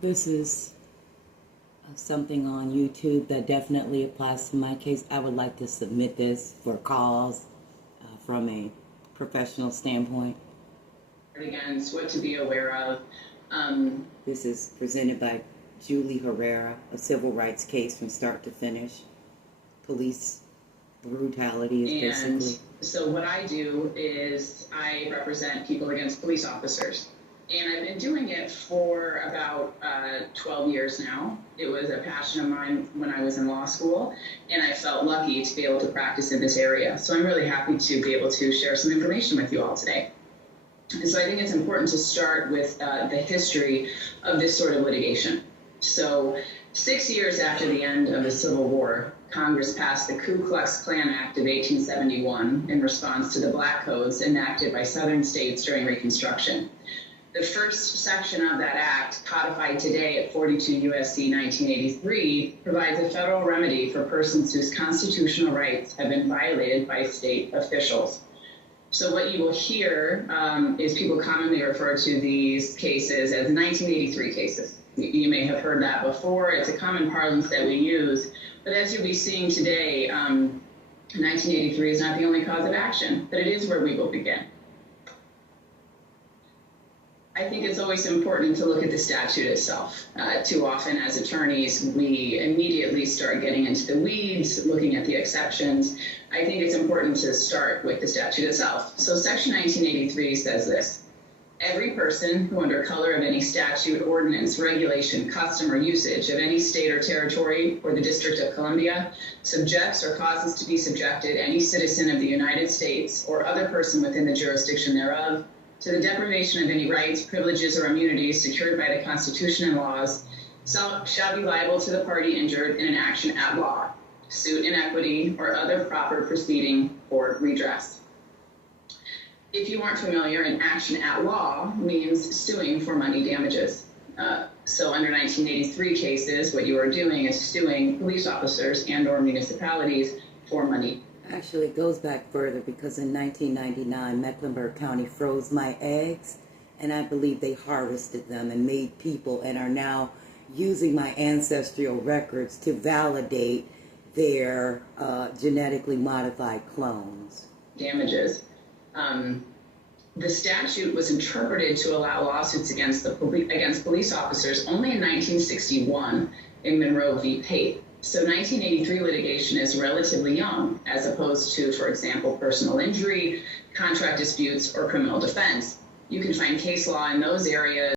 This is something on YouTube that definitely applies to my case. I would like to submit this for cause from a professional standpoint. Against what to be aware of. This is presented by Julie Herrera, a civil rights case from start to finish. Police brutality is basically. So what I do is I represent people against police officers. And I've been doing it for about 12 years now. It was a passion of mine when I was in law school, and I felt lucky to be able to practice in this area. So I'm really happy to be able to share some information with you all today. And so I think it's important to start with the history of this sort of litigation. So 6 years after the end of the Civil War, Congress passed the Ku Klux Klan Act of 1871 in response to the Black Codes enacted by Southern states during Reconstruction. The first section of that act, codified today at 42 U.S.C. 1983, provides a federal remedy for persons whose constitutional rights have been violated by state officials. So what you will hear is people commonly refer to these cases as 1983 cases. You may have heard that before. It's a common parlance that we use. But as you'll be seeing today, 1983 is not the only cause of action, but it is where we will begin. I think it's always important to look at the statute itself. Too often as attorneys, we immediately start getting into the weeds, looking at the exceptions. I think it's important to start with the statute itself. So Section 1983 says this: every person who under color of any statute, ordinance, regulation, custom, or usage of any state or territory or the District of Columbia subjects or causes to be subjected any citizen of the United States or other person within the jurisdiction thereof to the deprivation of any rights, privileges, or immunities secured by the Constitution and laws shall be liable to the party injured in an action at law, suit in equity, or other proper proceeding for redress. If you aren't familiar, an action at law means suing for money damages. So under 1983 cases, what you are doing is suing police officers and or municipalities for money. Actually, it goes back further because in 1999, Mecklenburg County froze my eggs, and I believe they harvested them and made people and are now using my ancestral records to validate their genetically modified clones. Damages. The statute was interpreted to allow lawsuits against police officers only in 1961 in Monroe v. Pate. So 1983 litigation is relatively young, as opposed to, for example, personal injury, contract disputes, or criminal defense. You can find case law in those areas